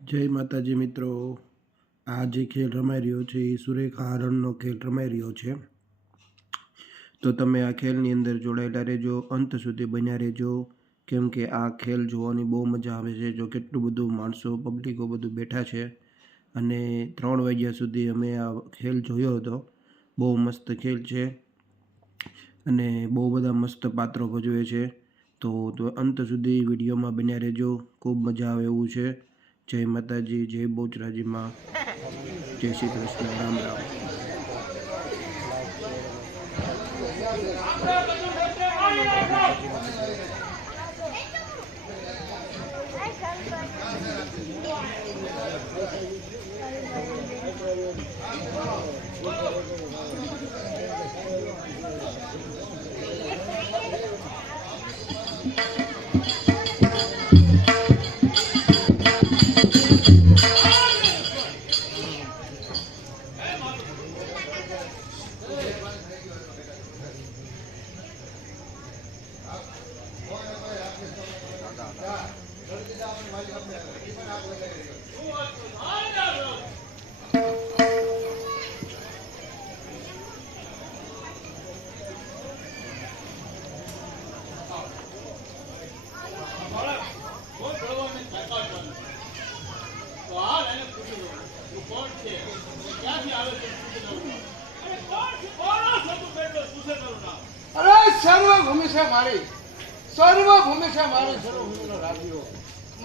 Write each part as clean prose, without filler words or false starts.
જય માતાજી મિત્રો, આ જે ખેલ રમાઈ રહ્યો છે એ સુરેખા હરણનો ખેલ રમાઈ રહ્યો છે. તો તમે આ ખેલની અંદર જોડાયેલા રહેજો, અંત સુધી બન્યા રહેજો, કેમ કે આ ખેલ જોવાની બહુ મજા આવે છે. જો કેટલું બધું માણસો પબ્લિકો બધું બેઠા છે અને 3 વાગ્યા સુધી અમે આ ખેલ જોયો હતો. બહુ મસ્ત ખેલ છે અને બહુ બધા મસ્ત પાત્રો ભજવે છે. તો અંત સુધી વિડીયોમાં બન્યા રહેજો, ખૂબ મજા આવે એવું છે. જય માતાજી, જય બહુચરાજી માં, જય શ્રી કૃષ્ણ, રામ રામ. અરે સર્વભૂમિ છે મારી, સર્વભૂમિ છે મારી, સર્વભૂમિનો રાજીઓ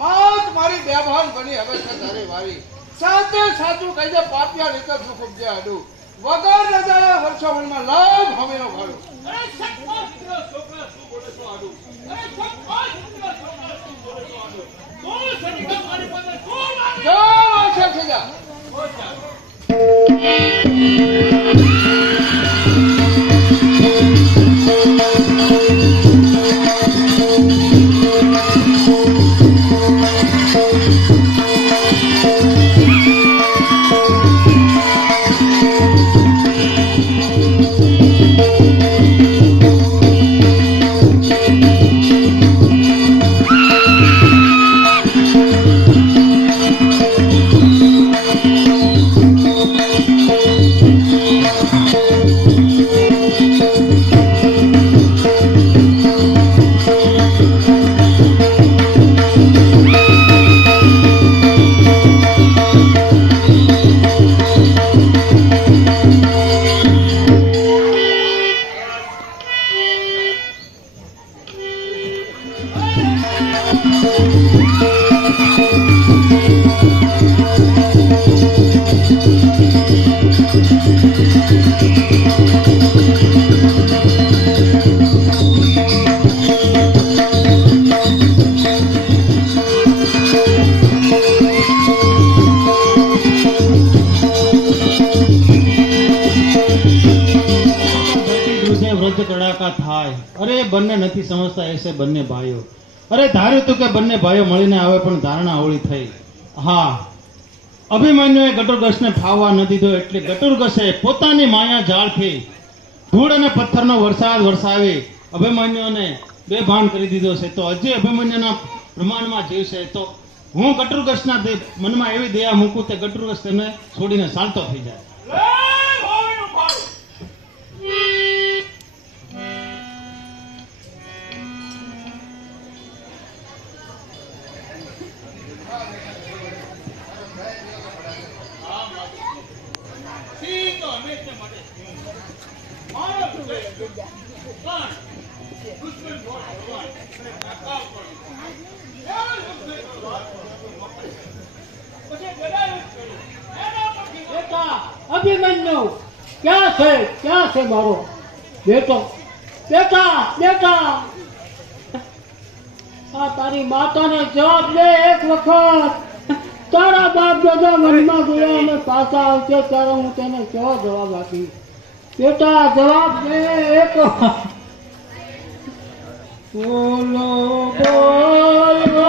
માત મારી બેભાન બની હવે છે તારી વારી. સાચે સાચું કહી દે પાપિયા રીતે સુખ ઉપજે આડું, વગર રજાયા વર્ષો મનમાં લાભ હમીનો ભાડું. અરે સખપાસ દીકરો છોકરા શું બોલે છો આડું, અરે સખપાસ દીકરો છોકરા શું બોલે છો આડું. કોણ સનિકા મારી પાસે કોણ આવે જો છે ખીજા અરે બંને નથી સમજતા એસે બંને ભાઈઓ. અરે ધાર્યું તું કે બંને ભાઈઓ મળીને આવે પણ ધારણા હોળી થઈ. હા, અભિમન્યુએ ગટુરગસને ફાવવા ન દીધો એટલે ગટુરગસે પોતાની માયા જાળથી ધૂળ અને પથ્થરનો વરસાદ વરસાવી અભિમન્યુને બેભાન કરી દીધો છે. તો હજી અભિમન્યુના પ્રમાણમાં જીવશે તો હું ગટુરગસના મનમાં એવી દયા મૂકું તે ગટુરગસ તેને છોડીને ચાલતો થઈ જાય. અભિમન્યુ ક્યાં છે મારો બેટો? બેટા બેટા, આ તારી માતાને જવાબ દે એક વખત. તારા બાપ દાદા મનમાં ગયા અને પાછા આવશે ત્યારે હું તેને કેવો જવાબ આપીશ? બેટા જવાબ દે એક વખત. બોલો બોલો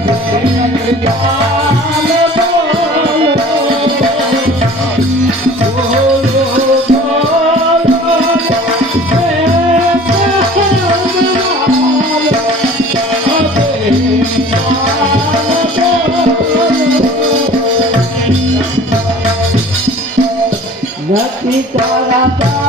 Thank you. નથી તારા તારા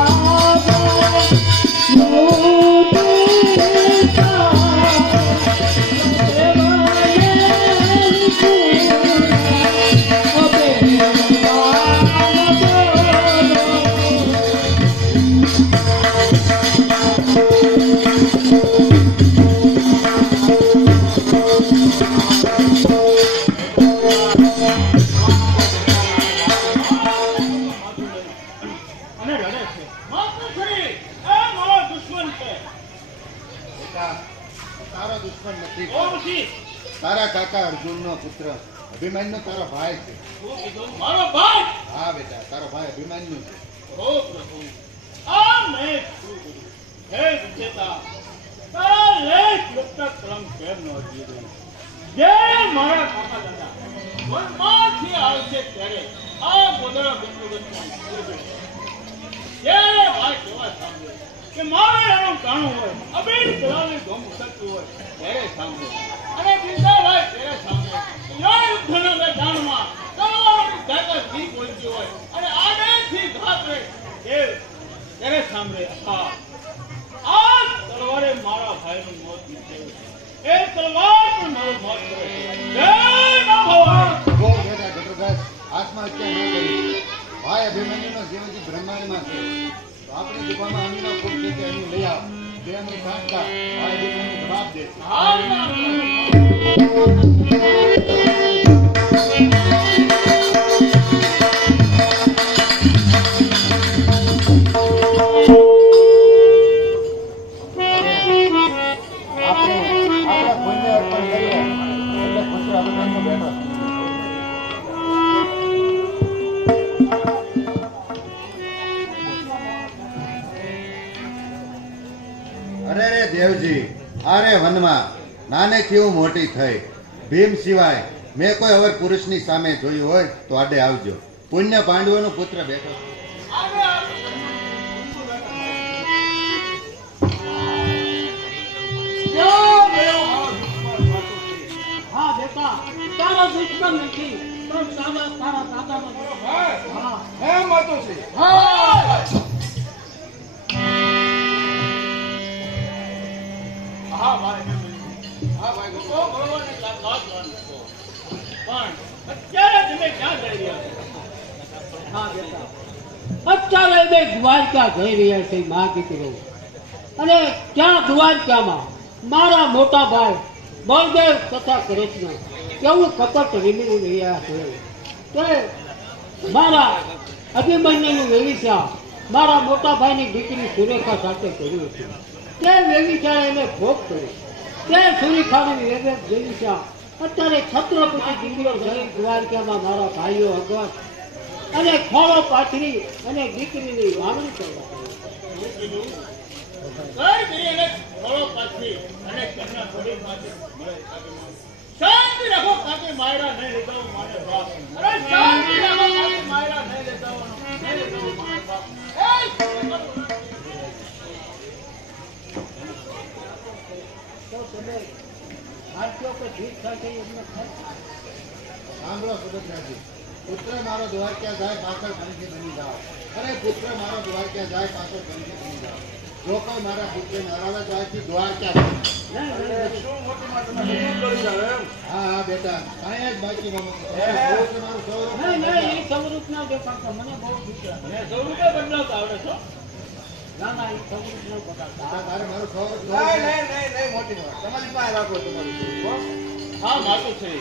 અને રડે છે માતુશ્રી એ મારો દુશ્મન છે બેટા, તારો દુશ્મન નથી. કોણ છે તારા કાકા અર્જુનનો પુત્ર અભિમન્યુ તારો ભાઈ છે. શું કીધું મારો ભાઈ હા બેટા, તારો ભાઈ અભિમન્યુ છે. ઓ પ્રભુ આ મેં શું કર્યું હે વિજેતા તારા લેખ લુપ્ત ક્રમ કેમ ન હજી રહ્યું જે મારા કાકા દાદા વનમાંથી આવશે ત્યારે આ ગોદડા બિંદુ જ્યારે ભાઈ કેવા સાંભળે કે મારે એનું કાણું હોય અબીર કલાલી ગમ ઉતરતું હોય ત્યારે સાંભળે અને બીજા ભાઈ ત્યારે સાંભળે યા યુદ્ધના મેદાનમાં તલવારની તાકાત વી બોલતી હોય અને આગળથી ઘાત રહે ત્યારે સાંભળે હા આ તલવારે મારા ભાઈનું મોત નીકળ્યું એ તલવાર પણ મારું મોત કરે જય મા ભવાની બોલ બેટા ઘટોત્કચ, આત્મહત્યા ન કરી. ભાઈ અભિમન્યુનો જીવ હજી બ્રહ્માંડમાં છે. તો આપણી ગુફામાં અમીનો ખૂબ છે કે એનું લઈ આવ. જે અમે સાંજતા ભાઈ અભિમન્યુ જવાબ દે. હા આપણે પુણ્ય અર્પણ કરીએ એટલે ખુશી અભિમન્યુ બેઠો. અરે રે દેવજી, આરે વનમાં નાનેથી હું મોટી થઈ. ભીમ સિવાય મેં કોઈ અવર પુરુષની સામે જોયું હોય તો આડે આવજો. પુણ્ય પાંડવોનો પુત્ર બેઠો છે. હા બેટા તારો દુશ્મન નથી પણ તારા દાદાનો દુશ્મન. હા હે માતુશ્રી, હા ભાઈ હા ભાઈ તો ભગવાનને લાજ રાખો પણ અત્યારે તમે ક્યાં જઈ રહ્યા છો હા બેટા અત્યારે બે દ્વારકા જઈ રહ્યા છે મા દીકરો અને ત્યાં દ્વારકામાં મારા મોટા ભાઈ બળદેવ તથા કૃષ્ણ કેવું કપટ રીમી રહ્યા છે તે મારા અભિમન્યુનું વેવિચાર મારા મોટા ભાઈની દીકરી સુરેખા સાથે કર્યું છે તે વેવિચાર એને ભોગ કર્યો તે સુરેખાનું વેવિચાર અત્યારે છત્રપતિ દીકરો જઈ દ્વારકામાં મારા ભાઈઓ અગવત અને ખોળો પાથરી અને દીકરીની વાવણી કરવા કઈ કરીને થોડો પાછી અને કન્યા થોડી પાછી મળે શાંતિ રાખો કાકે માયરા નહીં લેતા મારે બાપ અરે શાંતિ રાખો કાકે માયરા નહીં લેતા મારે બાપ તો તમે ભારતીયો કે જીત થાય એમને સાંભળો સુભદ્રાજી, પુત્ર મારો દ્વારકા જાય પાછળ ધનથી બની જાઓ. અરે પુત્ર મારો દ્વારકા જાય પાછળ ધનથી બની જાઓ. જો કોઈ મારા પુત્રને હરાવે તો આજથી દ્વારકા જાય. હા હા બેટા, કાંઈ જ બાકી મારું સૌરભ. નહીં એ સ્વરૂપ ના દેખાડતા મને બહુ દીકરા મને સ્વરૂપે બદલાવતા આવડે છો ના ના એ સ્વરૂપ ન બતાવતા તારે મારું સૌરભ હા માતું છે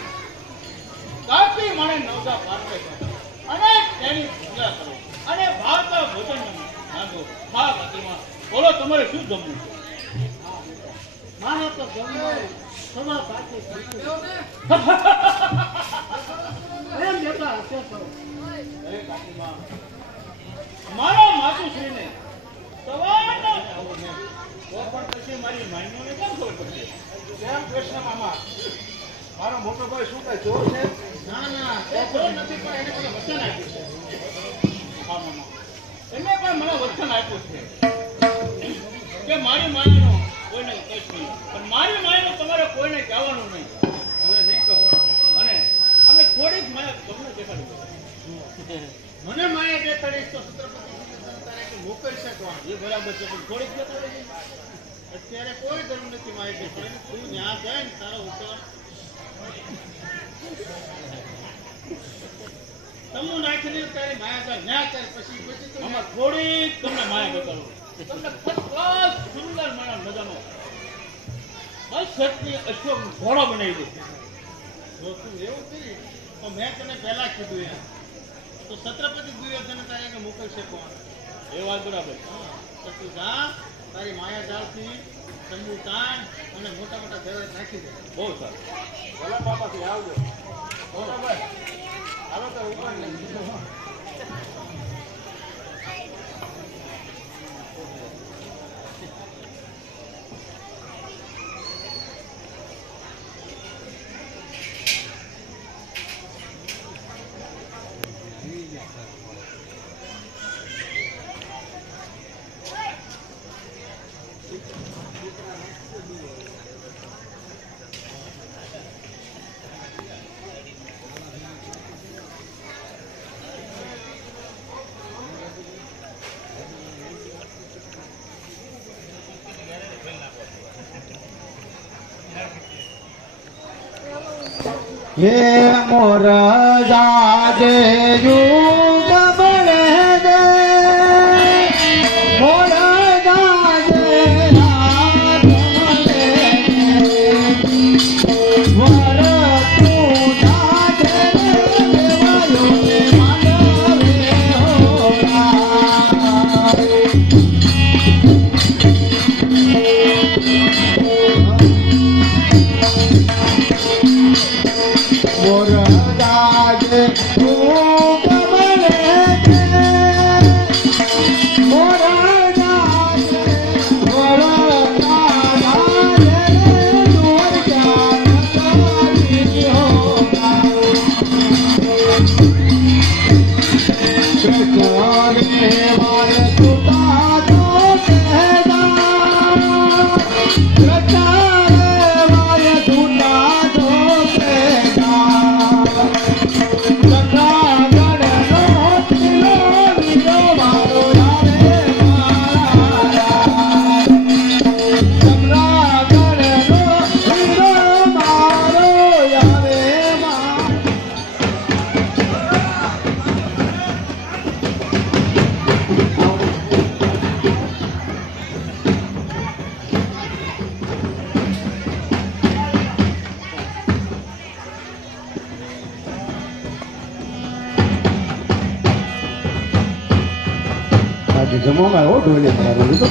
કાકી મને નવદા પાર્કે કરો અને તેની પૂજા કરો અને ભાવતા ભોજન માંગો હા કાકીમાં બોલો તમારે શું જમવું છે મારે તો જમવાનું સવા પાછે એમ બેટા હશે તો અરે કાકીમાં મારા માતુશ્રીને સવારના આવું ને તો પણ પછી મારી માન્યોને કેમ ખબર પડશે કેમ કૃષ્ણ મામા, મારો મારો મોટો ભાઈ શું કઈ ચોર છે? ના ના એ તો નથી પણ એને મને વચન આપ્યું છે. હા મામા એને પણ મને વચન આપ્યું છે કે મારી માયનો કોઈને કહીશ નહીં પણ મારી માયનો તમારે કોઈને કહેવાનું નહીં. હવે નહીં કહો અને અમે થોડીક માયા તમને દેખાડી મને માયા દેખાડીશ તો છત્રપતિ તારે કે મોકલી શકવાનું એ બરાબર છે પણ થોડીક દેખાડી અત્યારે કોઈ જરૂર નથી માયા દેખાડી. તું ત્યાં જાય ને તારો ઉપર તમુ નાખીને તારી માયા જાય ન્યા કરે પછી આમાં થોડીક તમને માયા દેખાડો તમને ફર્સ્ટ ક્લાસ સુંદર માણસ મજાનો બસ સત્ય અશોક ઘોડો બનાવી દે. જો તું એવું કરી તો મેં તને પહેલા કીધું યાર તો છત્રપતિ દુર્યોધન તારે કે મોકલશે કોણ? એ વાત બરાબર. તો તું જા તારી માયા જાળથી તંબુ તાણ અને મોટા મોટા ઘરે નાખી દે. બહુ સારું. ભલે બાપાથી આવજો. બરોબર. હાલો તો ઉપર હે મોર જાજે યુગ બળે દે મોર જાજે રાત મળે વર તું જાજે દેવાયો ને માનવે હોરા મોર જાજે તું કમલે દે મોર જાજે મોર જાજે દૂર જાન કરી હોગા કૃષ્ણ વાર તુતા તો કહેગા કૃષ્ણ વાર તુતા તો જમવામાં આવ્યો ઢોલે મારો તો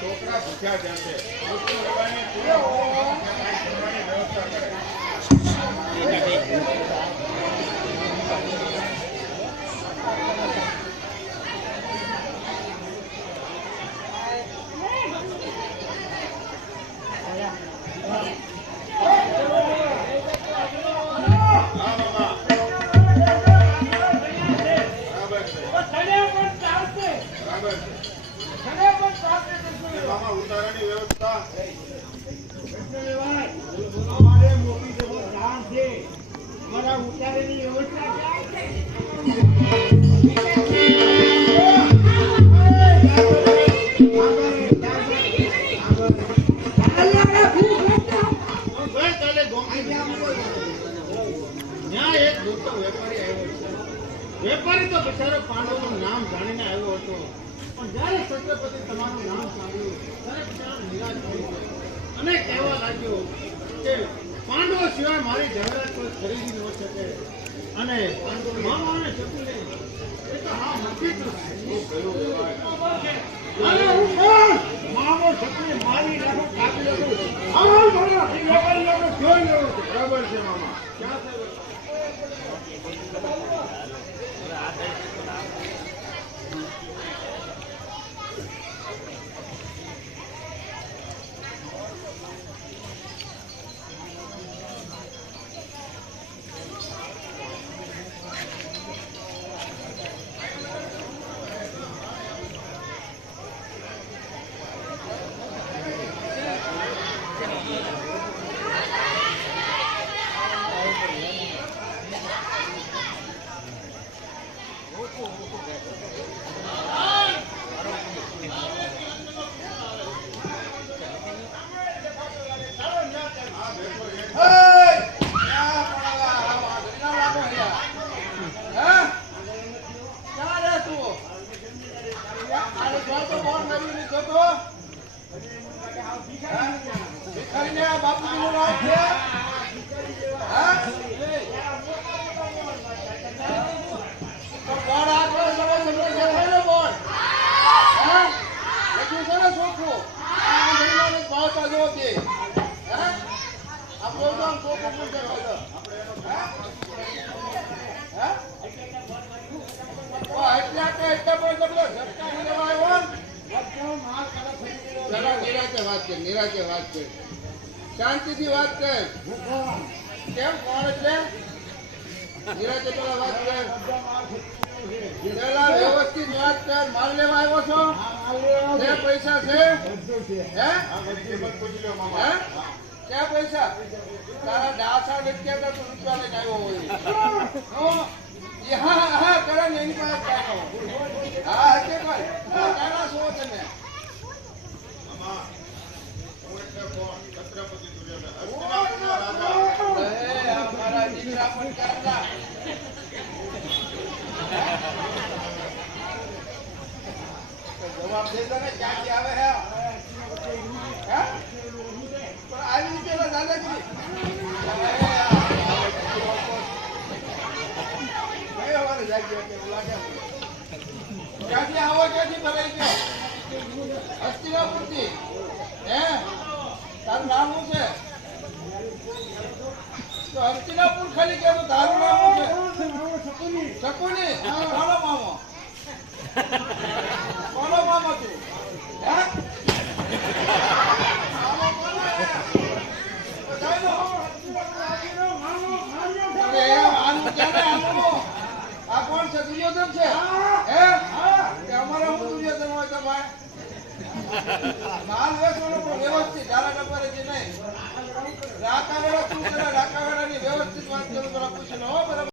છોકરા ભૂખ્યા જશે. ભૂખ્યું રહેવાની કરવાની વ્યવસ્થા કરે. ઉતારાની વ્યવસ્થા અમારે મોટી જબર દાન મારા ઉતારેલી યોજના ક્યાં છે? ત્યાં એક મોટો વેપારી આવ્યો છે. વેપારી તો બિચારો પાંડવોનું નામ જાણીને આવ્યો હતો, પણ જ્યારે છત્રપતિ તમારું નામ સાંભળ્યું ત્યારે બિચારો નિરાશ થઈ ગયો અને કહેવા લાગ્યો કે પાંડવો સિવાય મારી જાહેરાત કોઈ ખરીદી ન શકે. અને મામાને શકુને એ તો હા નથી જ અરે હું કોણ? મામો છત્રી મારી નાખો કાપી નાખો. આ મારા વેપારીઓને જોઈ લેવું છે. બરાબર છે મામા. ક્યાં થયું? નિરાતે વાત કર, શાંતિથી વાત કર. કેમ કોણ એટલે નિરાતે પેલા વાત કર, પેલા વ્યવસ્થિત વાત કર. માલ લેવા આવ્યો છો? છે પૈસા છે? હે ક્યાં પૈસા? તારા ડાસા વેચ્યા હતા તો રૂપિયા લઈને આવ્યો હોય. હા હા કરે ને એની પાસે કાઢો. હા હશે કોઈ કાઢા છો તમે? મારા દીકરા પણ કરતા જવાબ દેતો ને ક્યાંથી આવે હે? પણ આવી રીતે દાદાગીરી ક્યાંથી આવો? ક્યાંથી ભરાઈ ગયો? હસ્તિનાપુરથી. હે તારું નામ શું છે? તો હસ્તિનાપુર ખાલી કે તારું નામ શું છે? શકુની. કોનો મામો? કોનો મામો તું? હે મામો કોનો? આનું ક્યારે આનું? આ કોણ છે? દુર્યોધન છે? હે અમારે હું દુર્યોધન હોય તો ભાઈ માલ વેચવાનો પણ વ્યવસ્થિત ધારા નંબરે જે નહીં રાકા વેળા તું કરે રાકા વેળાની વ્યવસ્થિત વાત કરું પૂછી લો બરાબર.